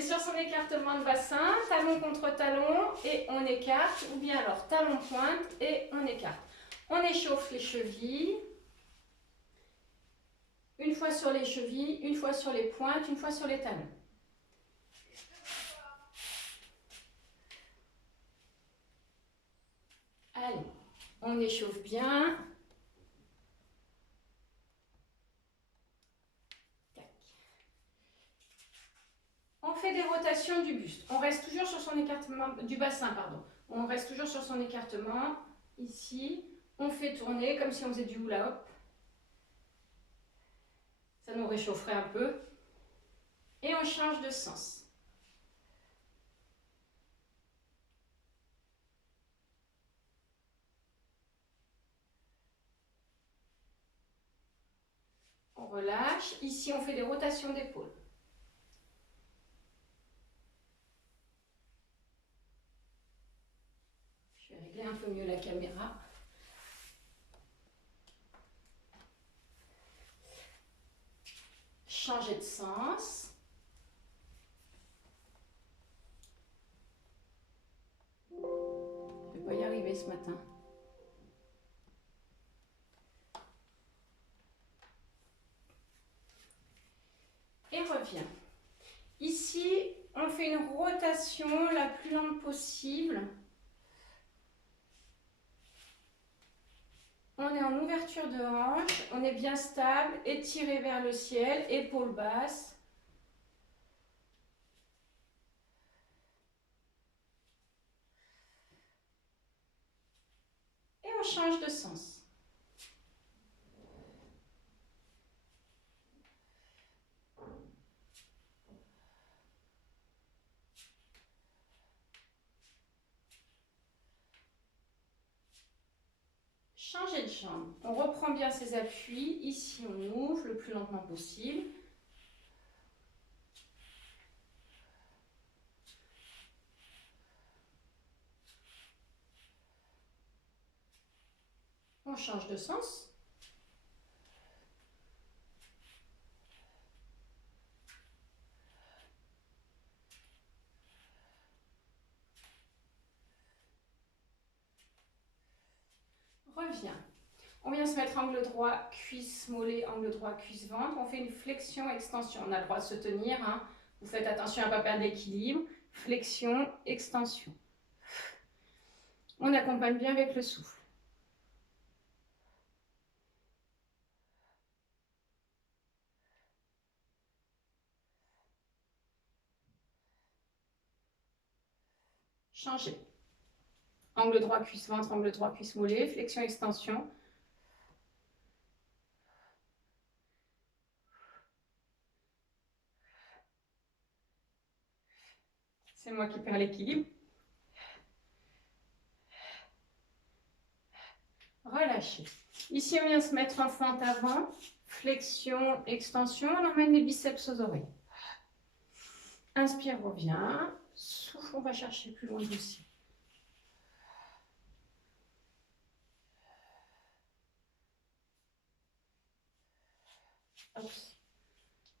Et sur son écartement de bassin, talon contre talon et on écarte, ou bien alors talon pointe et on écarte. On échauffe les chevilles. Une fois sur les chevilles, une fois sur les pointes, une fois sur les talons. Allez, on échauffe bien. Tac. On fait des rotations du buste. On reste toujours sur son écartement, du bassin, pardon. On reste toujours sur son écartement. Ici, on fait tourner comme si on faisait du hula hoop. Ça nous réchaufferait un peu. Et on change de sens. On relâche. Ici, on fait des rotations d'épaule. Je vais régler un peu mieux la caméra. Changer de sens. Je ne vais pas y arriver ce matin. Et revient. Ici, on fait une rotation la plus lente possible. On est en ouverture de hanche, on est bien stable, étiré vers le ciel, épaules basses. Et on change de sens. Changer de jambe. On reprend bien ses appuis. Ici, on ouvre le plus lentement possible. On change de sens. Revient. On vient se mettre angle droit, cuisse, mollet, angle droit, cuisse, ventre. On fait une flexion, extension. On a le droit de se tenir. Hein. Vous faites attention à ne pas perdre l'équilibre. Flexion, extension. On accompagne bien avec le souffle. Changer. Angle droit, cuisse, ventre, angle droit, cuisse, mollet, flexion, extension. C'est moi qui perds l'équilibre. Relâchez. Ici, on vient se mettre en fente avant. Flexion, extension. On emmène les biceps aux oreilles. Inspire, revient. Souffle, on va chercher plus loin aussi.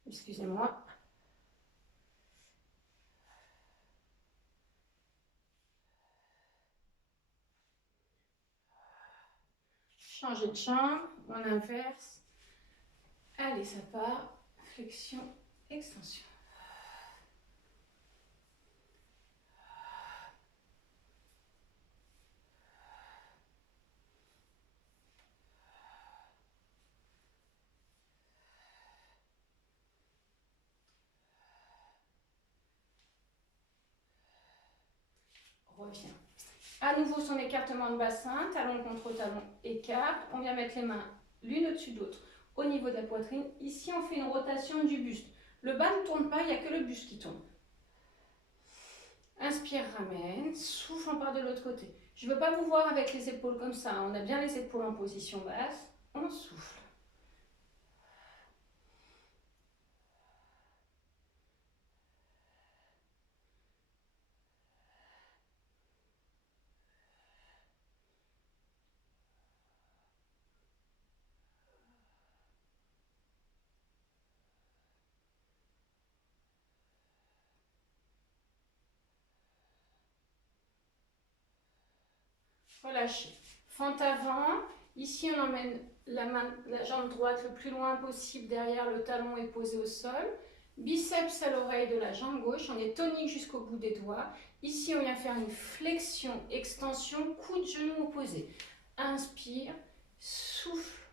Excusez-moi. Changer de chambre, on inverse. Allez, ça part. Flexion, extension. Revient. À nouveau son écartement de bassin, talon contre talon, écart. On vient mettre les mains l'une au-dessus de l'autre au niveau de la poitrine. Ici, on fait une rotation du buste. Le bas ne tourne pas, il n'y a que le buste qui tourne. Inspire, ramène. Souffle, on part de l'autre côté. Je ne veux pas vous voir avec les épaules comme ça. On a bien les épaules en position basse. On souffle. Relâchez. Fente avant. Ici, on emmène la jambe droite le plus loin possible derrière, le talon est posé au sol. Biceps à l'oreille de la jambe gauche, on est tonique jusqu'au bout des doigts. Ici, on vient faire une flexion, extension, coude, genou opposé. Inspire, souffle.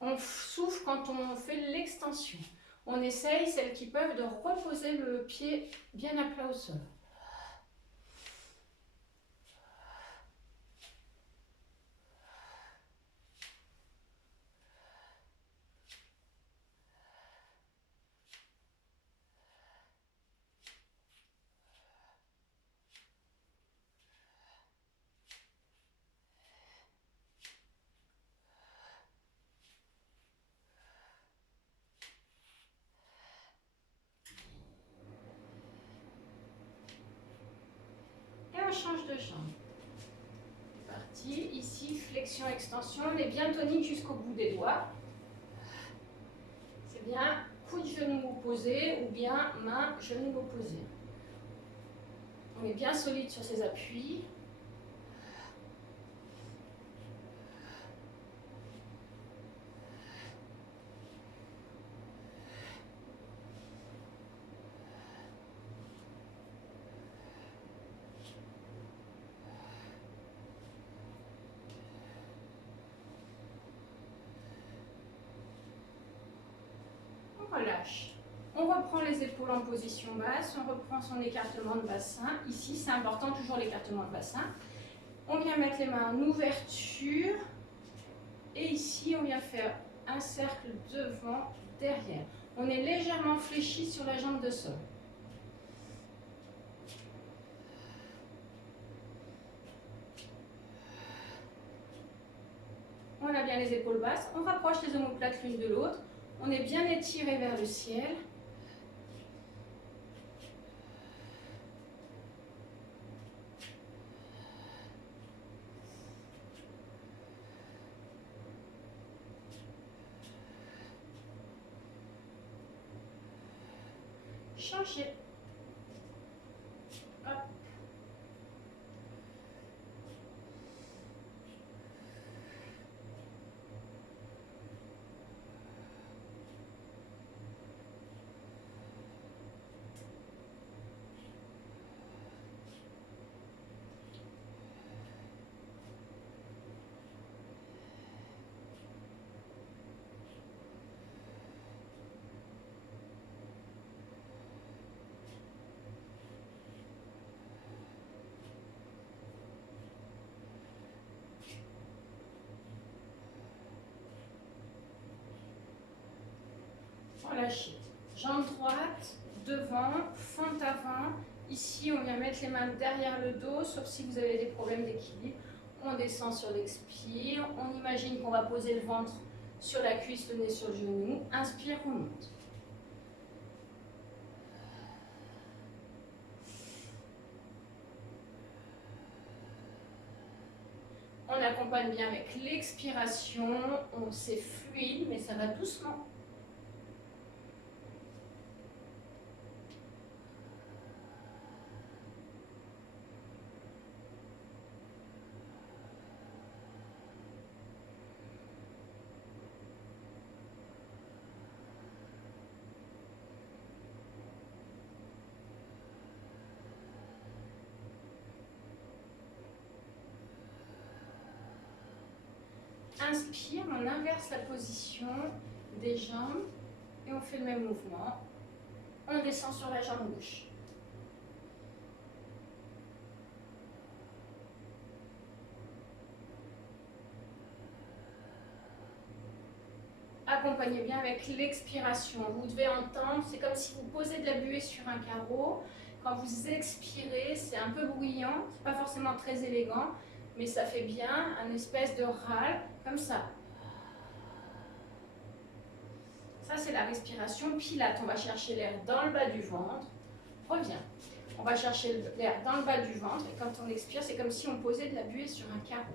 On souffle quand on fait l'extension. On essaye, celles qui peuvent, de reposer le pied bien à plat au sol. On change de jambe. C'est parti. Ici, flexion, extension. On est bien tonique jusqu'au bout des doigts. C'est bien coude, genou opposé ou bien main, genou opposé. On est bien solide sur ses appuis. Relâche. On reprend les épaules en position basse, on reprend son écartement de bassin. Ici, c'est important, toujours l'écartement de bassin. On vient mettre les mains en ouverture. Et ici, on vient faire un cercle devant, derrière. On est légèrement fléchi sur la jambe de sol. On a bien les épaules basses. On rapproche les omoplates l'une de l'autre. On est bien étiré vers le ciel. Changez. Hop. Relâchez. Jambe droite, devant, fente avant. Ici, on vient mettre les mains derrière le dos, sauf si vous avez des problèmes d'équilibre. On descend sur l'expire. On imagine qu'on va poser le ventre sur la cuisse, le nez sur le genou. Inspire, remonte. On accompagne bien avec l'expiration. C'est fluide, mais ça va doucement. Inspire, on inverse la position des jambes et on fait le même mouvement. On descend sur la jambe gauche. Accompagnez bien avec l'expiration. Vous devez entendre, c'est comme si vous posez de la buée sur un carreau. Quand vous expirez, c'est un peu bruyant, c'est pas forcément très élégant, mais ça fait bien un espèce de râle, comme ça. Ça, c'est la respiration Pilate. On va chercher l'air dans le bas du ventre. Reviens. On va chercher l'air dans le bas du ventre. Et quand on expire, c'est comme si on posait de la buée sur un carreau.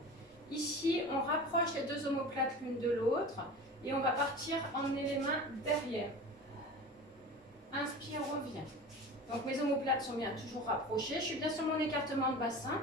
Ici, on rapproche les deux omoplates l'une de l'autre. Et on va partir emmener les mains derrière. Inspire, reviens. Donc mes omoplates sont bien toujours rapprochées. Je suis bien sur mon écartement de bassin.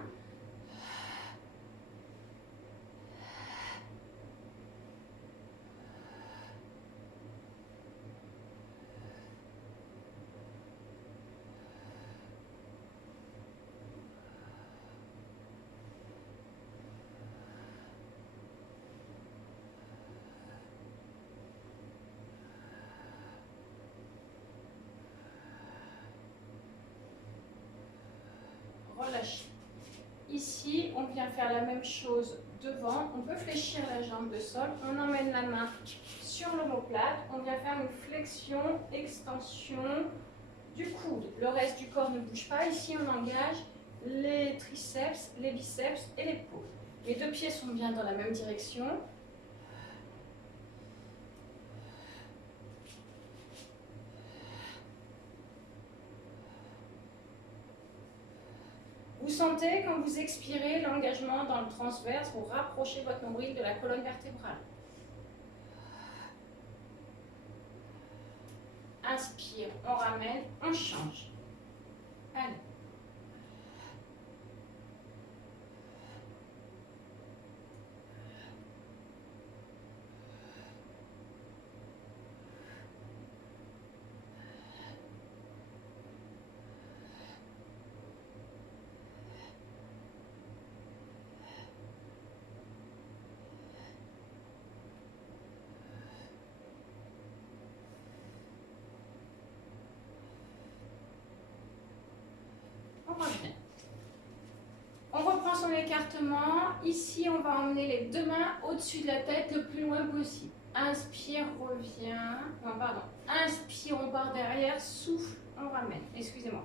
relâchez. Ici, on vient faire la même chose devant. On peut fléchir la jambe de sol. On emmène la main sur l'omoplate. On vient faire une flexion, extension du coude. Le reste du corps ne bouge pas. Ici, on engage les triceps, les biceps et l'épaule. Les deux pieds sont bien dans la même direction. Vous sentez quand vous expirez l'engagement dans le transverse, vous rapprochez votre nombril de la colonne vertébrale. Inspire, on ramène, on change. Allez. On revient. On reprend son écartement. Ici, on va emmener les deux mains au-dessus de la tête le plus loin possible. Inspire, revient. Non, pardon. Inspire, on part derrière. Souffle, on ramène. Excusez-moi.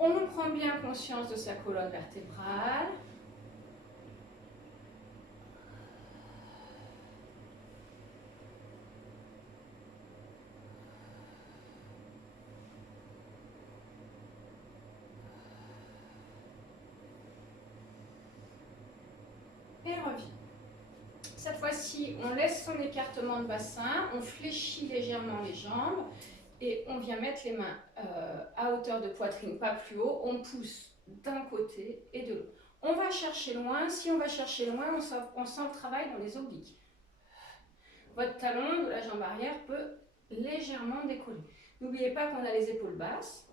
On prend bien conscience de sa colonne vertébrale. Et revient. Cette fois-ci, on laisse son écartement de bassin, on fléchit légèrement les jambes et on vient mettre les mains à hauteur de poitrine, pas plus haut. On pousse d'un côté et de l'autre. On va chercher loin. Si on va chercher loin, on sent le travail dans les obliques. Votre talon de la jambe arrière peut légèrement décoller. N'oubliez pas qu'on a les épaules basses.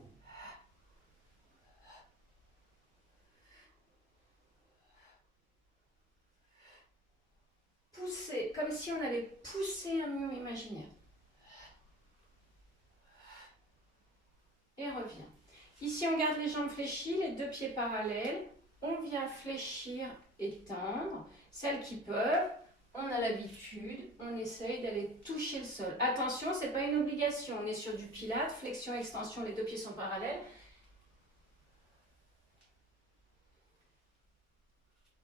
Pousser, comme si on allait pousser un mur imaginaire. Et revient. Ici, on garde les jambes fléchies, les deux pieds parallèles. On vient fléchir et tendre. Celles qui peuvent, on a l'habitude, on essaye d'aller toucher le sol. Attention, ce n'est pas une obligation. On est sur du pilate, flexion, extension, les deux pieds sont parallèles.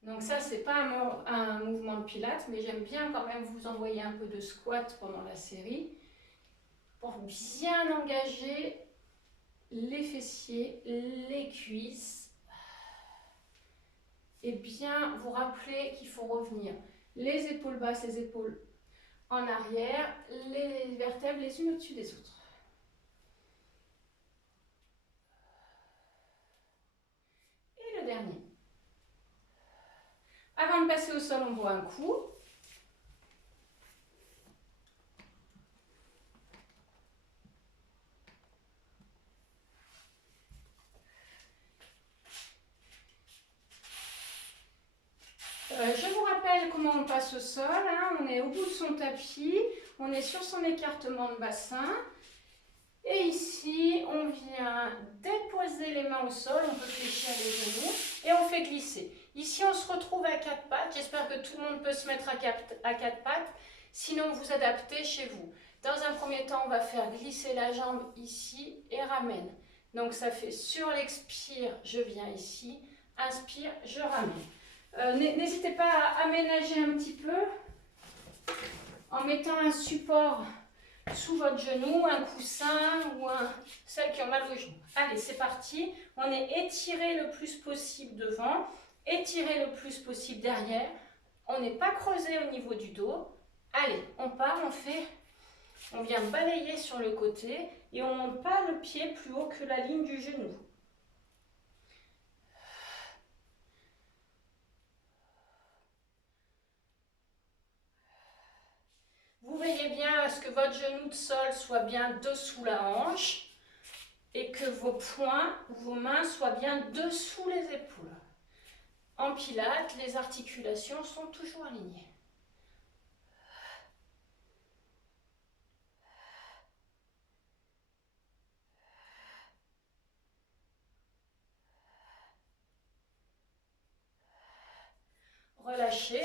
Donc ça, ce n'est pas un mouvement de pilate, mais j'aime bien quand même vous envoyer un peu de squat pendant la série pour bien engager les fessiers, les cuisses et bien vous rappeler qu'il faut revenir les épaules basses, les épaules en arrière, les vertèbres les unes au-dessus des autres. Et le dernier. Avant de passer au sol, on boit un coup. Je vous rappelle comment on passe au sol. Hein. On est au bout de son tapis, on est sur son écartement de bassin. Et ici, on vient déposer les mains au sol, on peut fléchir les genoux et on fait glisser. Ici, on se retrouve à quatre pattes. J'espère que tout le monde peut se mettre à quatre pattes. Sinon, vous adaptez chez vous. Dans un premier temps, on va faire glisser la jambe ici et ramène. Donc, ça fait sur l'expire, je viens ici. Inspire, je ramène. N'hésitez pas à aménager un petit peu en mettant un support sous votre genou, un coussin ou celles qui ont mal au genou. Allez, c'est parti. On est étiré le plus possible devant, étiré le plus possible derrière. On n'est pas creusé au niveau du dos. Allez, on part, on vient balayer sur le côté et on ne monte pas le pied plus haut que la ligne du genou. Vous veillez bien à ce que votre genou de sol soit bien dessous la hanche et que vos poings ou vos mains soient bien dessous les épaules. En pilates, les articulations sont toujours alignées. relâchez.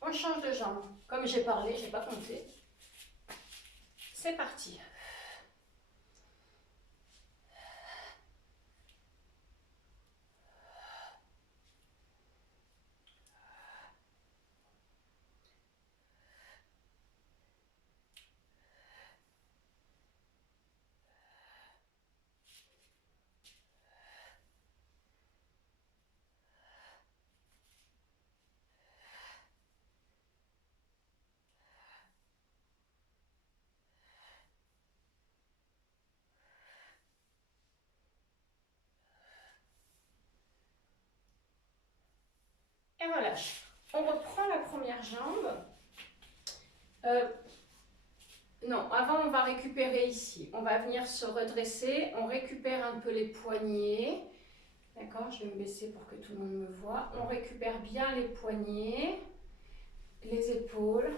On change de jambe. Comme j'ai parlé, je n'ai pas compté. C'est parti. Et relâche. On reprend la première jambe. Non, avant on va récupérer ici. On va venir se redresser. On récupère un peu les poignets. D'accord, je vais me baisser pour que tout le monde me voit. On récupère bien les poignets, les épaules.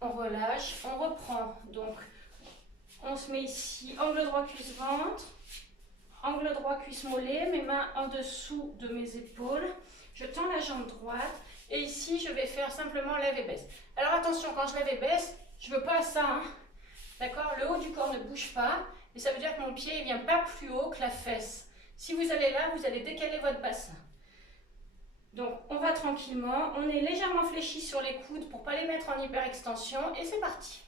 On relâche. On reprend. Donc, on se met ici. Angle droit cuisse-ventre. Angle droit cuisse-mollet. Mes mains en dessous de mes épaules. Je tends la jambe droite. Et ici, je vais faire simplement lève et baisse. Alors attention, quand je lève et baisse, je ne veux pas ça. Hein. D'accord? Le haut du corps ne bouge pas. Et ça veut dire que mon pied ne vient pas plus haut que la fesse. Si vous allez là, vous allez décaler votre bassin. Donc, on va tranquillement. On est légèrement fléchi sur les coudes pour ne pas les mettre en hyperextension. Et c'est parti.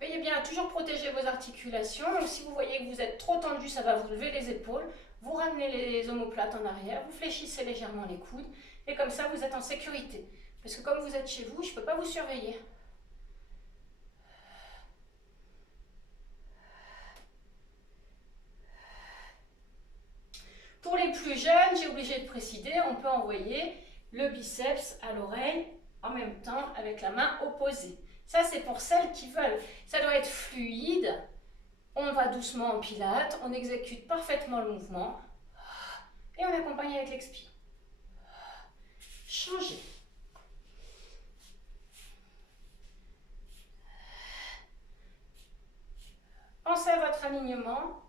Veillez bien à toujours protéger vos articulations. Donc, si vous voyez que vous êtes trop tendu, ça va vous lever les épaules. Vous ramenez les omoplates en arrière. Vous fléchissez légèrement les coudes. Et comme ça, vous êtes en sécurité. Parce que comme vous êtes chez vous, je ne peux pas vous surveiller. Pour les plus jeunes, j'ai obligé de préciser, on peut envoyer le biceps à l'oreille en même temps avec la main opposée. Ça, c'est pour celles qui veulent. Ça doit être fluide. On va doucement en pilates, on exécute parfaitement le mouvement et on accompagne avec l'expire. Changez. Pensez à votre alignement.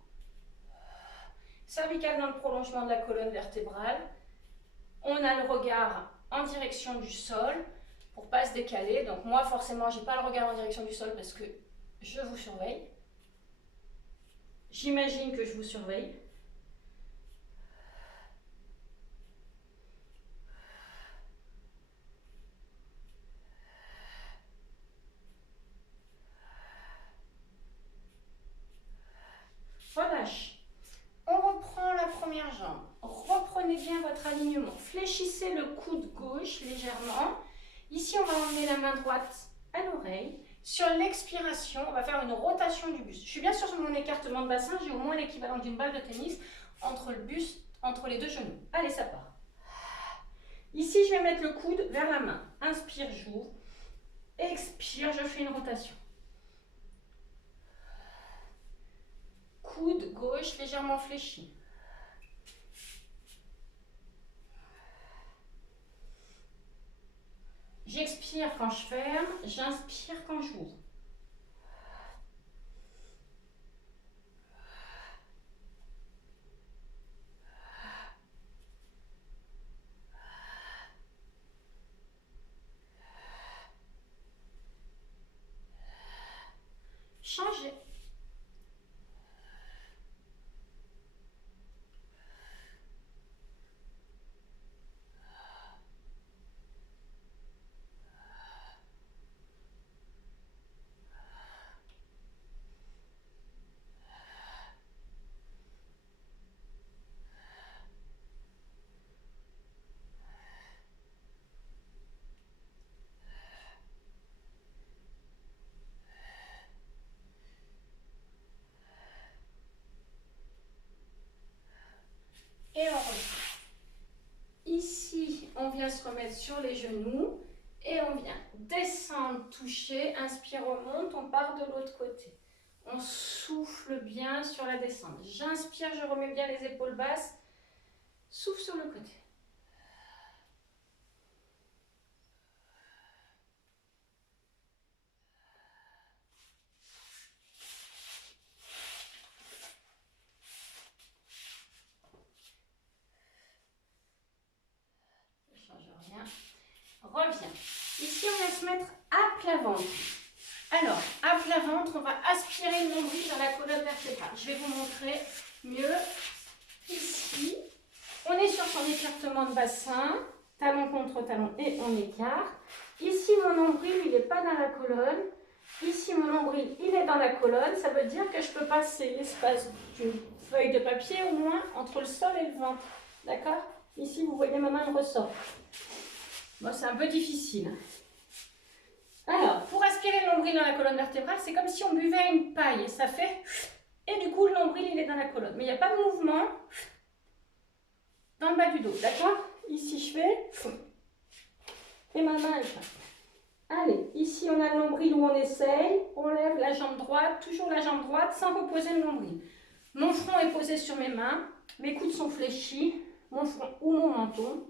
Cervical dans le prolongement de la colonne vertébrale. On a le regard en direction du sol pour ne pas se décaler. Donc moi, forcément, je n'ai pas le regard en direction du sol parce que je vous surveille. J'imagine que je vous surveille. Relâche. On reprend la première jambe. Reprenez bien votre alignement. Fléchissez le coude gauche légèrement. Ici, on va emmener la main droite à l'oreille. Sur l'expiration, on va faire une rotation du buste. Je suis bien sûre sur mon écartement de bassin, j'ai au moins l'équivalent d'une balle de tennis entre le buste, entre les deux genoux. Allez, ça part. Ici, je vais mettre le coude vers la main. Inspire, j'ouvre. Expire, je fais une rotation. Coude gauche légèrement fléchi. J'expire quand je ferme, j'inspire quand j'ouvre. Changez. Et on revient. Ici, on vient se remettre sur les genoux et on vient descendre, toucher, inspire, on monte, on part de l'autre côté. On souffle bien sur la descente. J'inspire, je remets bien les épaules basses, souffle sur le côté. se mettre à plat ventre. Alors, à plat ventre, on va aspirer le nombril dans la colonne vertébrale. Je vais vous montrer mieux. Ici, on est sur son écartement de bassin, talon contre talon et on écarte. Ici, mon nombril, il n'est pas dans la colonne. Ici, mon nombril, il est dans la colonne. Ça veut dire que je peux passer l'espace d'une feuille de papier au moins entre le sol et le ventre. D'accord? Ici, vous voyez, ma main ressort. Bon, c'est un peu difficile. Alors, pour aspirer le nombril dans la colonne vertébrale, c'est comme si on buvait une paille et ça fait... Et du coup, le nombril, il est dans la colonne. Mais il n'y a pas de mouvement dans le bas du dos, d'accord? Ici, je fais... Et ma main, elle passe. Allez, ici, on a le nombril où on essaye. On lève la jambe droite, toujours la jambe droite, sans reposer le nombril. Mon front est posé sur mes mains. Mes coudes sont fléchis. Mon front ou mon menton.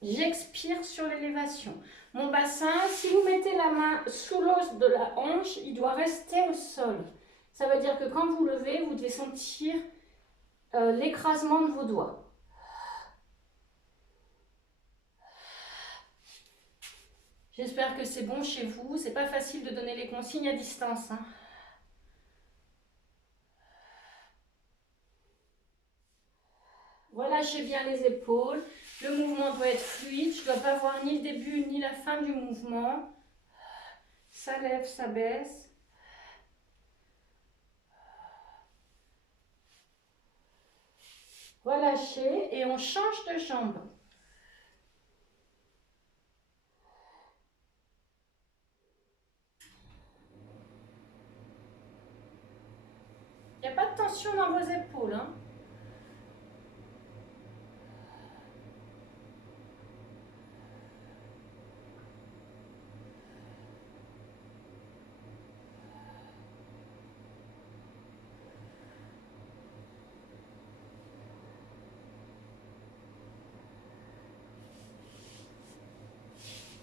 J'expire sur l'élévation. Mon bassin, si vous mettez la main sous l'os de la hanche, il doit rester au sol. Ça veut dire que quand vous levez, vous devez sentir l'écrasement de vos doigts. J'espère que c'est bon chez vous. C'est pas facile de donner les consignes à distance, hein. Relâchez bien les épaules. Le mouvement doit être fluide. Je ne dois pas voir ni le début ni la fin du mouvement. Ça lève, ça baisse. Relâchez et on change de jambe. Il n'y a pas de tension dans vos épaules, hein.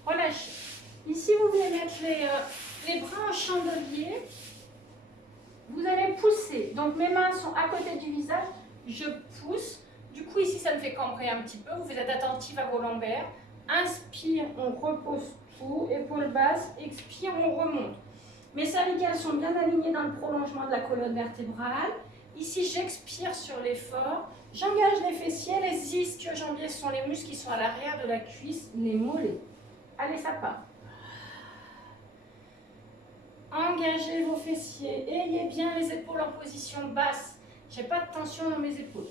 Relâchez. Ici, vous venez mettre les bras en chandelier. Vous allez pousser. Donc, mes mains sont à côté du visage. Je pousse. Du coup, ici, ça me fait cambrer un petit peu. Vous êtes attentif à vos lombaires. Inspire, on repose tout. Épaules basses. Expire, on remonte. Mes cervicales sont bien alignées dans le prolongement de la colonne vertébrale. Ici, j'expire sur l'effort. J'engage les fessiers. Les ischio-jambiers sont les muscles qui sont à l'arrière de la cuisse, les mollets. Allez, ça part. Engagez vos fessiers. Ayez bien les épaules en position basse. Je n'ai pas de tension dans mes épaules.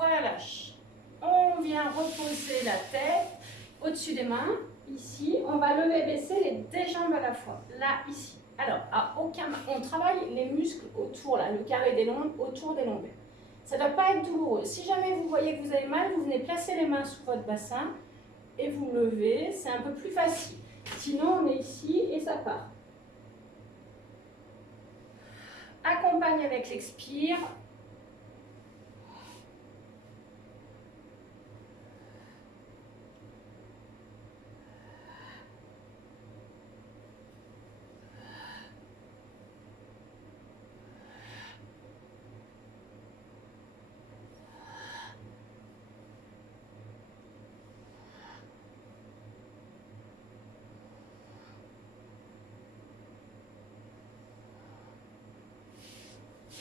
Relâche. On vient reposer la tête au-dessus des mains. Ici, on va lever et baisser les deux jambes à la fois. Là, ici. Alors, à aucun on travaille les muscles autour, là, le carré des lombaires, autour des lombaires. Ça ne doit pas être douloureux. Si jamais vous voyez que vous avez mal, vous venez placer les mains sous votre bassin et vous levez. C'est un peu plus facile. Sinon, on est ici et ça part. Accompagne avec l'expire.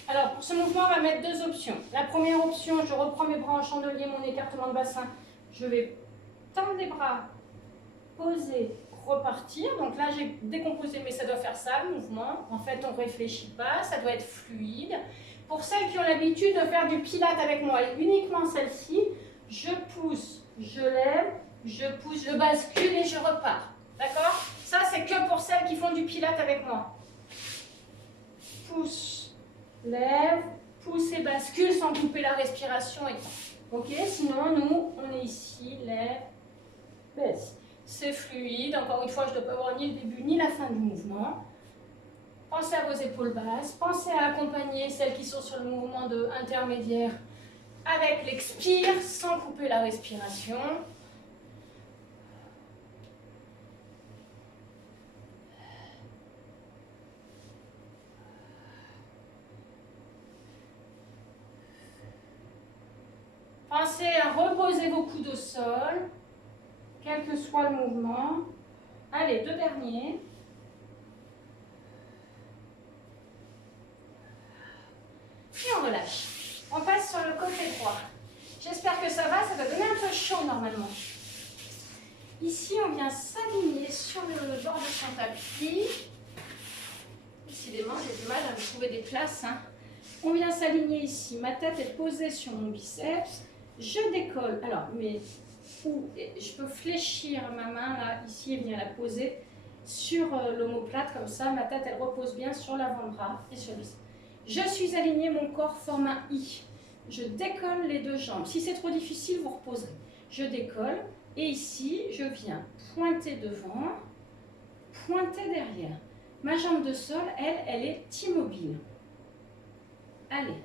Alors, pour ce mouvement, on va mettre deux options. La première option, je reprends mes bras en chandelier, mon écartement de bassin. Je vais tendre les bras, poser, repartir. Donc là, j'ai décomposé, mais ça doit faire ça, le mouvement. En fait, on ne réfléchit pas, ça doit être fluide. Pour celles qui ont l'habitude de faire du pilate avec moi, et uniquement celle-ci, je pousse, je lève, je pousse, je bascule et je repars. D'accord? Ça, c'est que pour celles qui font du pilate avec moi. Pousse. Lève, pousse et bascule sans couper la respiration. Ok, sinon nous, on est ici, lève, baisse. C'est fluide, encore une fois, je ne dois pas voir ni le début ni la fin du mouvement. Pensez à vos épaules basses, pensez à accompagner celles qui sont sur le mouvement intermédiaire avec l'expire, sans couper la respiration. Pensez à reposer vos coudes au sol, quel que soit le mouvement. Allez, 2 derniers. Puis on relâche. On passe sur le côté droit. J'espère que ça va donner un peu chaud normalement. Ici, on vient s'aligner sur le bord de son tapis. Décidément, j'ai du mal à me trouver des places. On vient s'aligner ici. Ma tête est posée sur mon biceps. Je décolle. Alors, je peux fléchir ma main là, ici, et venir la poser sur l'omoplate comme ça. Ma tête, elle repose bien sur l'avant-bras et sur le biceps. Je suis alignée, mon corps forme un I. Je décolle les 2 jambes. Si c'est trop difficile, vous reposerez. Je décolle et ici, je viens pointer devant, pointer derrière. Ma jambe de sol, elle est immobile. Allez.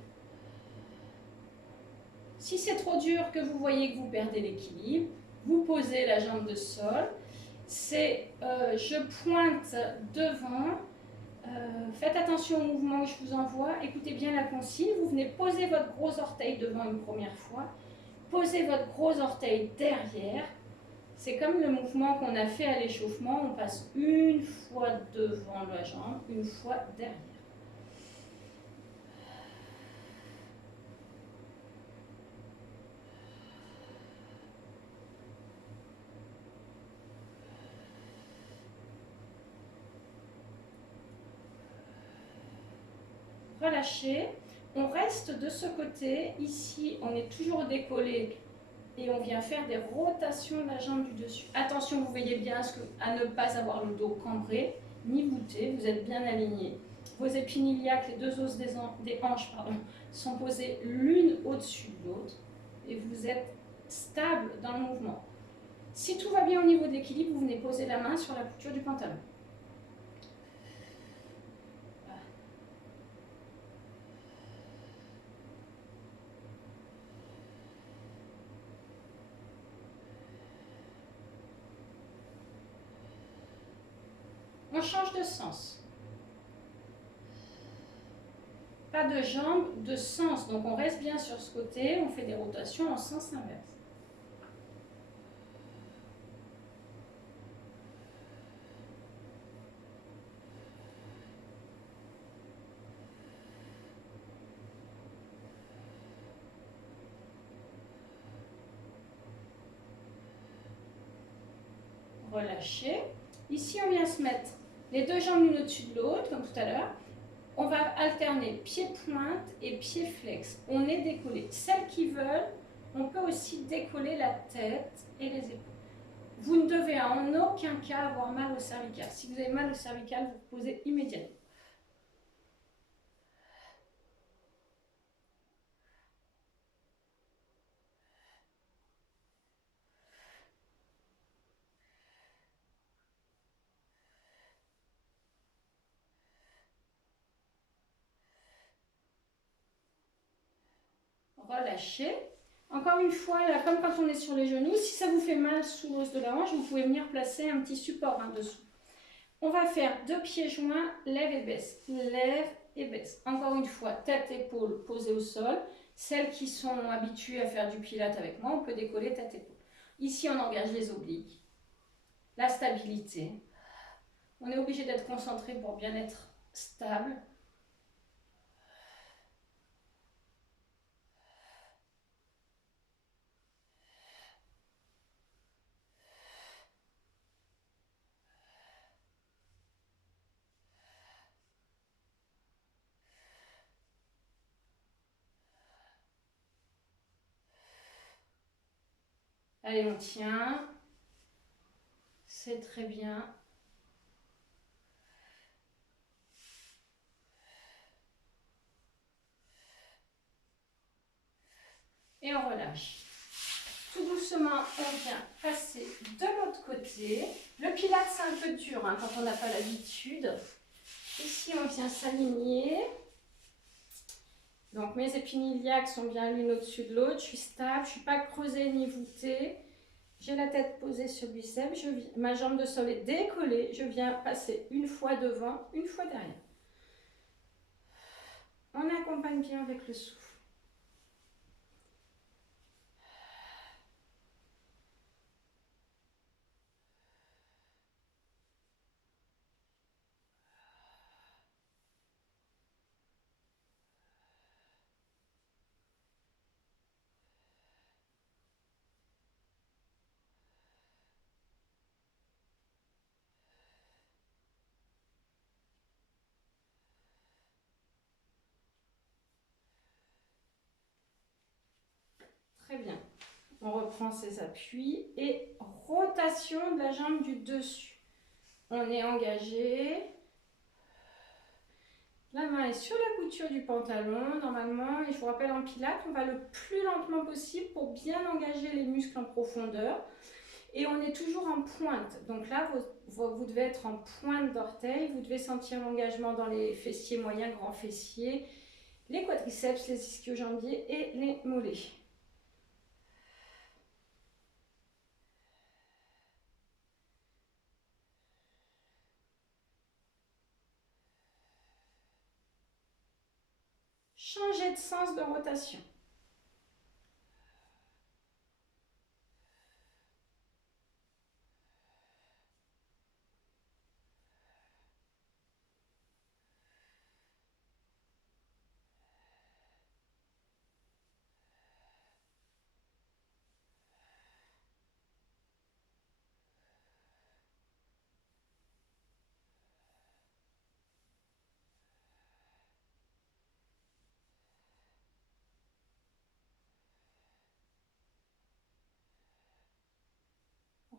Si c'est trop dur, que vous voyez que vous perdez l'équilibre, vous posez la jambe de sol. Je pointe devant. Faites attention au mouvement que je vous envoie. Écoutez bien la consigne. Vous venez poser votre gros orteil devant une première fois. Posez votre gros orteil derrière. C'est comme le mouvement qu'on a fait à l'échauffement. On passe une fois devant la jambe, une fois derrière. Relâchez. On reste de ce côté. Ici, on est toujours décollé et on vient faire des rotations de la jambe du dessus. Attention, vous veillez bien à ne pas avoir le dos cambré ni voûté. Vous êtes bien aligné. Vos épines iliaques, les 2 os des hanches, sont posées l'une au-dessus de l'autre et vous êtes stable dans le mouvement. Si tout va bien au niveau de l'équilibre, vous venez poser la main sur la couture du pantalon. On change de sens. Pas de jambe, de sens. Donc on reste bien sur ce côté, on fait des rotations en sens inverse. Relâchez. Ici, on vient se mettre les 2 jambes l'une au-dessus de l'autre, comme tout à l'heure. On va alterner pied-pointe et pied-flex. On est décollé. Celles qui veulent, on peut aussi décoller la tête et les épaules. Vous ne devez en aucun cas avoir mal au cervical. Si vous avez mal au cervical, vous posez immédiatement. Relâchez. Encore une fois, là, comme quand on est sur les genoux, si ça vous fait mal sous l'os de la hanche, vous pouvez venir placer un petit support dessous. On va faire 2 pieds joints, lève et baisse. Lève et baisse. Encore une fois, tête, épaule posée au sol. Celles qui sont habituées à faire du pilate avec moi, on peut décoller tête, épaule. Ici, on engage les obliques. La stabilité. On est obligé d'être concentré pour bien être stable. Allez, on tient. C'est très bien. Et on relâche. Tout doucement, on vient passer de l'autre côté. Le pilate, c'est un peu dur quand on n'a pas l'habitude. Ici, on vient s'aligner. Donc mes épinilles iliaques sont bien l'une au-dessus de l'autre, je suis stable, je ne suis pas creusée ni voûtée. J'ai la tête posée sur le biceps, ma jambe de sol est décollée, je viens passer une fois devant, une fois derrière. On accompagne bien avec le souffle. Très bien. On reprend ses appuis et rotation de la jambe du dessus. On est engagé. La main est sur la couture du pantalon, normalement, et je vous rappelle en pilates, on va le plus lentement possible pour bien engager les muscles en profondeur. Et on est toujours en pointe. Donc là, vous devez être en pointe d'orteil, vous devez sentir l'engagement dans les fessiers moyens, grands fessiers, les quadriceps, les ischio-jambiers et les mollets. Changer de sens de rotation.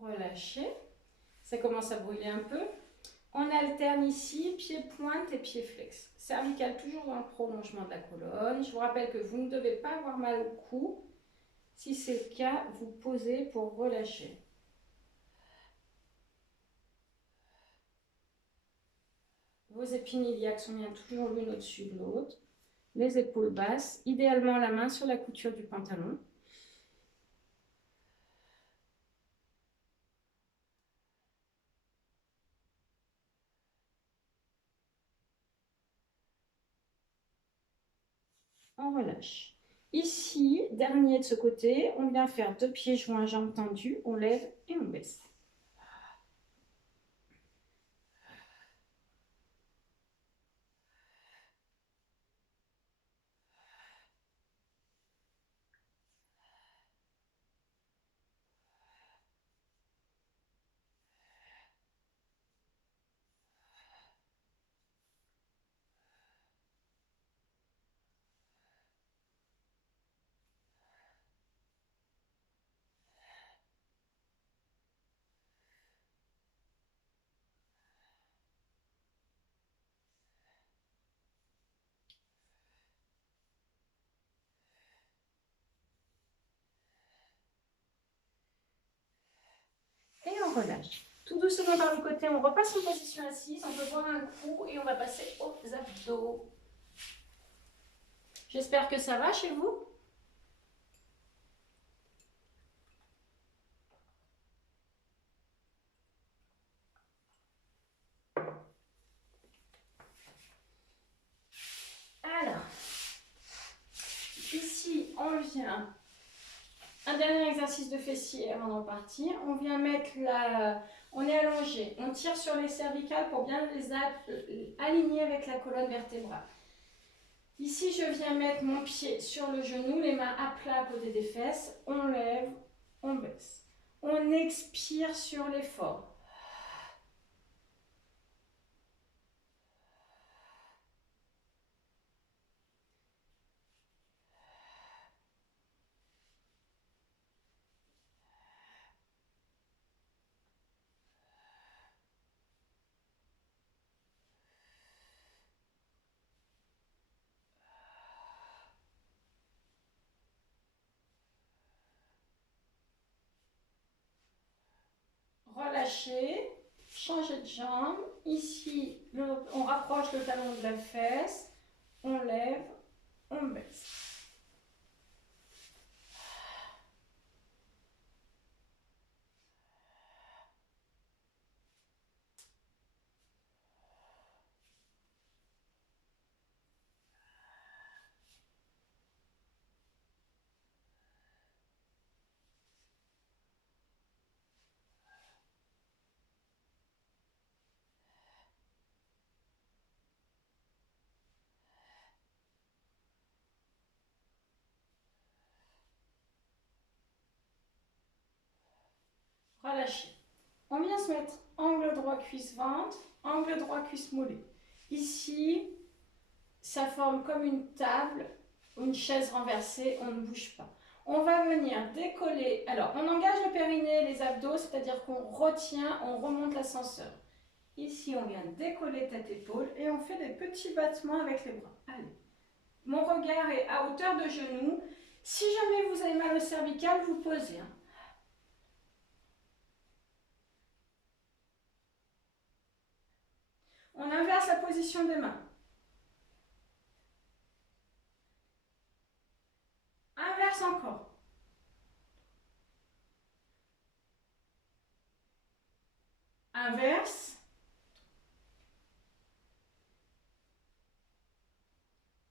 Relâchez. Ça commence à brûler un peu. On alterne ici, pied pointe et pied flex. Cervical toujours dans le prolongement de la colonne. Je vous rappelle que vous ne devez pas avoir mal au cou. Si c'est le cas, vous posez pour relâcher. Vos épinilles iliaques sont bien toujours l'une au-dessus de l'autre. Les épaules basses, idéalement la main sur la couture du pantalon. On relâche. Ici, dernier de ce côté, on vient faire 2 pieds joints, jambes tendues, on lève et on baisse. Et on relâche. Tout doucement par le côté, on repasse en position assise, on peut boire un coup et on va passer aux abdos. J'espère que ça va chez vous. Alors, ici, on vient, un dernier exercice de fessier avant de partir. On vient mettre on est allongé, on tire sur les cervicales pour bien les aligner avec la colonne vertébrale. Ici, je viens mettre mon pied sur le genou, les mains à plat à côté des fesses. On lève, on baisse. On expire sur l'effort. Relâchez, changez de jambe. Ici, on rapproche le talon de la fesse. On lève, on baisse. Relâchez. On vient se mettre angle droit cuisse-ventre, angle droit cuisse-mollet. Ici, ça forme comme une table ou une chaise renversée, on ne bouge pas. On va venir décoller. Alors, on engage le périnée, les abdos, c'est-à-dire qu'on retient, on remonte l'ascenseur. Ici, on vient décoller tête-épaule et on fait des petits battements avec les bras. Allez. Mon regard est à hauteur de genou. Si jamais vous avez mal au cervical, vous posez. On inverse la position des mains. Inverse encore. Inverse.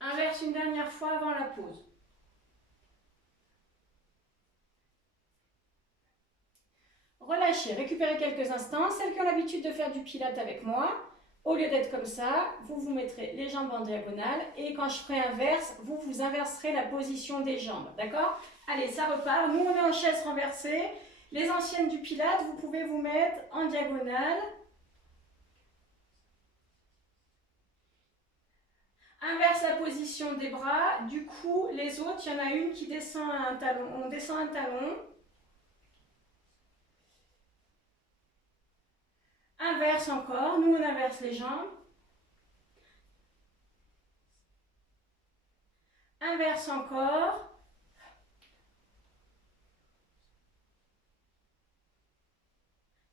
Inverse une dernière fois avant la pause. Relâchez, récupérez quelques instants. Celles qui ont l'habitude de faire du pilate avec moi, au lieu d'être comme ça, vous vous mettrez les jambes en diagonale et quand je ferai inverse, vous vous inverserez la position des jambes. D'accord? Allez, ça repart. Nous, on est en chaise renversée. Les anciennes du pilate, vous pouvez vous mettre en diagonale. Inverse la position des bras. Du coup, les autres, il y en a une qui descend à un talon. On descend un talon. Inverse encore. Nous, on inverse les jambes. Inverse encore.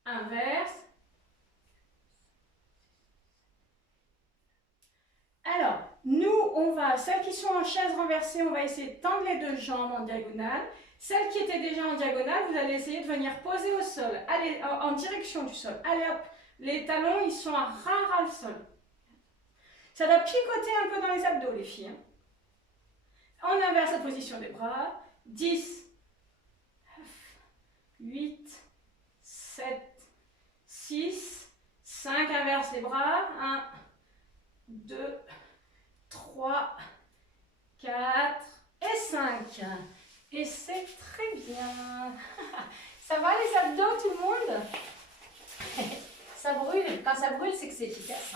Inverse. Alors, nous, on va, celles qui sont en chaise renversée, on va essayer de tendre les deux jambes en diagonale. Celles qui étaient déjà en diagonale, vous allez essayer de venir poser au sol, allez, en direction du sol. Allez hop, les talons, ils sont à ras le sol. Ça doit picoter un peu dans les abdos, les filles. On inverse la position des bras. 10, 8, 7, 6, 5, inverse les bras. 1, 2, 3, 4 et 5. Et c'est très bien. Ça va les abdos, tout le monde? Ça brûle. Quand ça brûle, c'est que c'est efficace.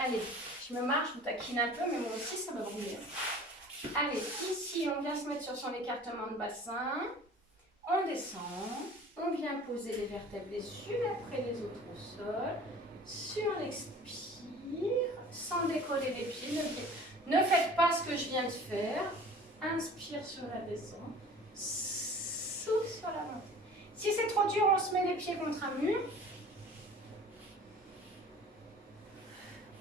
Allez, je me marche, je vous taquine un peu, mais moi aussi, ça va brûler. Allez, ici, on vient se mettre sur son écartement de bassin. On descend. On vient poser les vertèbres les unes après les autres au sol. Sur l'expire, sans décoller les pieds. Ne faites pas ce que je viens de faire. Inspire sur la descente. Souffle sur la montée. Si c'est trop dur, on se met les pieds contre un mur.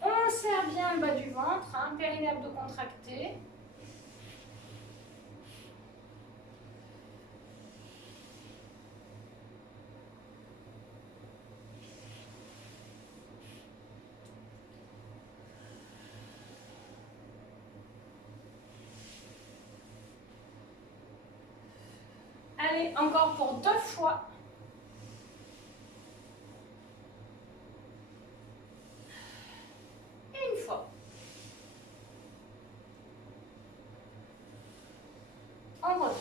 On serre bien le bas du ventre, hein, périnée abdos contracté. Allez, encore pour 2 fois. Et une fois. On retrouve.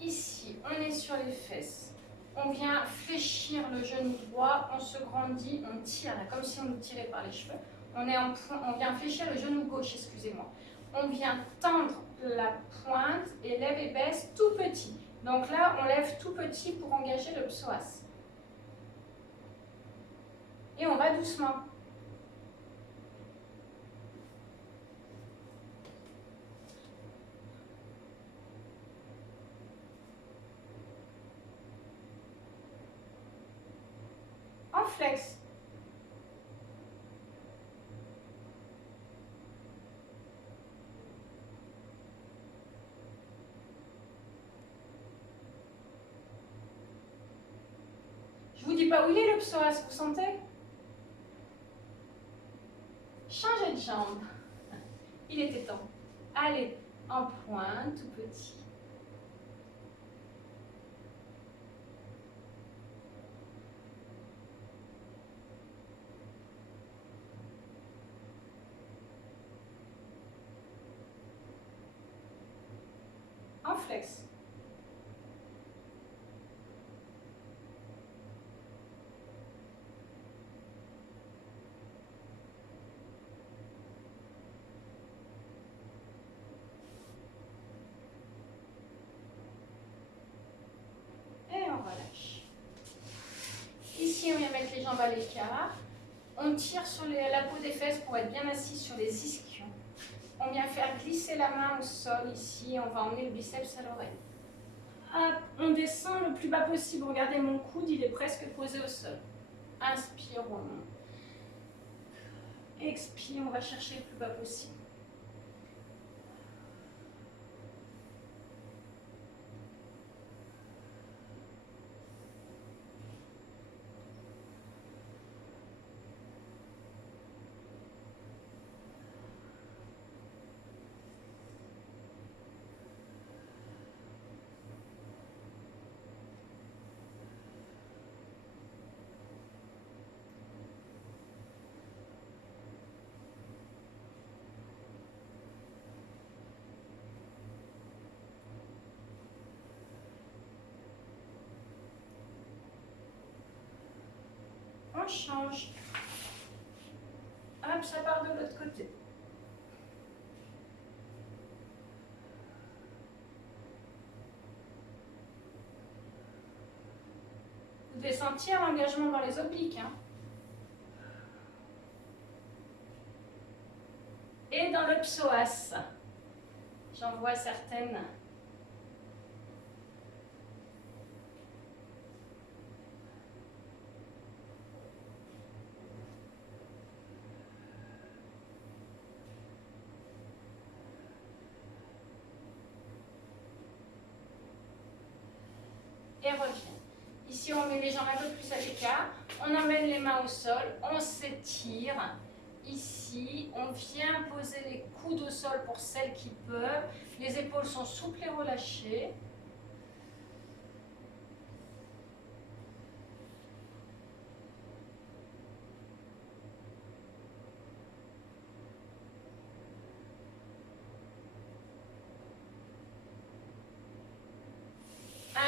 Ici, on est sur les fesses. On vient fléchir le genou droit, on se grandit, on tire là, comme si on nous tirait par les cheveux. On vient fléchir le genou gauche, excusez-moi. On vient tendre la pointe et lève et baisse tout petit. Donc là, on lève tout petit pour engager le psoas. Et on va doucement. En flex. dis pas où il est le psoas, vous sentez? Changez de jambe. Il était temps. Allez, en pointe, tout petit. En flex. Relâche. Ici, on vient mettre les jambes à l'écart. On tire sur la peau des fesses pour être bien assis sur les ischions. On vient faire glisser la main au sol ici. On va emmener le biceps à l'oreille. Hop, on descend le plus bas possible. Regardez mon coude, il est presque posé au sol. Inspire, on monte. Expire, on va chercher le plus bas possible. On change. Hop, ça part de l'autre côté. Vous devez sentir l'engagement dans les obliques. Hein. Et dans le psoas. J'en vois certaines. Et revient. Ici, on met les jambes un peu plus à l'écart. On emmène les mains au sol. On s'étire. Ici, on vient poser les coudes au sol pour celles qui peuvent. Les épaules sont souples et relâchées.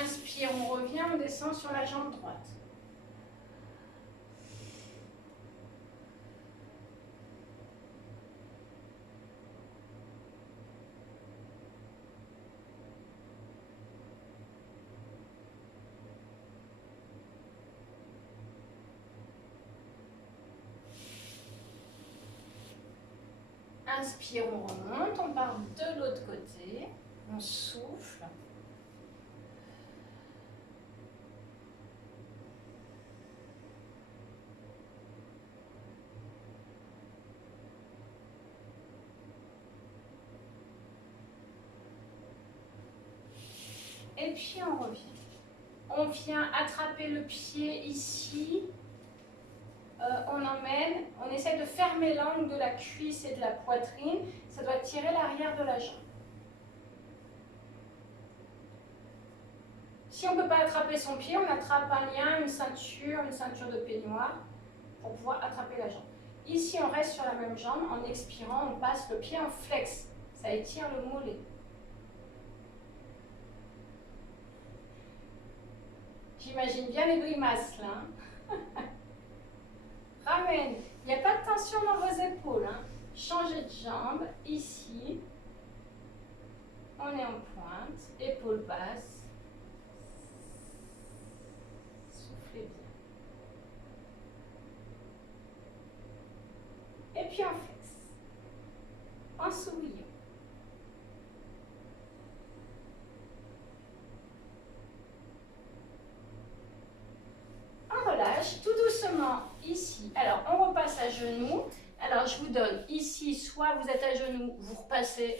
Inspire, on revient, on descend sur la jambe droite. Inspire, on remonte, on part de l'autre côté, on souffle. Et puis on revient. On vient attraper le pied ici. On emmène, on essaie de fermer l'angle de la cuisse et de la poitrine. Ça doit tirer l'arrière de la jambe. Si on ne peut pas attraper son pied, on attrape un lien, une ceinture de peignoir pour pouvoir attraper la jambe. Ici, on reste sur la même jambe. En expirant, on passe le pied en flex. Ça étire le mollet. J'imagine bien les grimaces là. Ramène. Il n'y a pas de tension dans vos épaules. Hein. Changez de jambe. Ici. On est en pointe. Épaules basses. Soufflez bien. Et puis en flex. En souriant. On relâche tout doucement ici. Alors, on repasse à genoux. Alors, je vous donne ici, soit vous êtes à genoux, vous repassez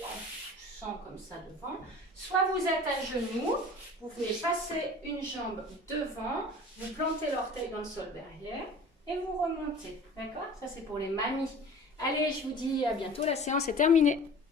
en penchant comme ça devant. Soit vous êtes à genoux, vous venez passer une jambe devant, vous plantez l'orteil dans le sol derrière et vous remontez. D'accord? Ça, c'est pour les mamies. Allez, je vous dis à bientôt, la séance est terminée.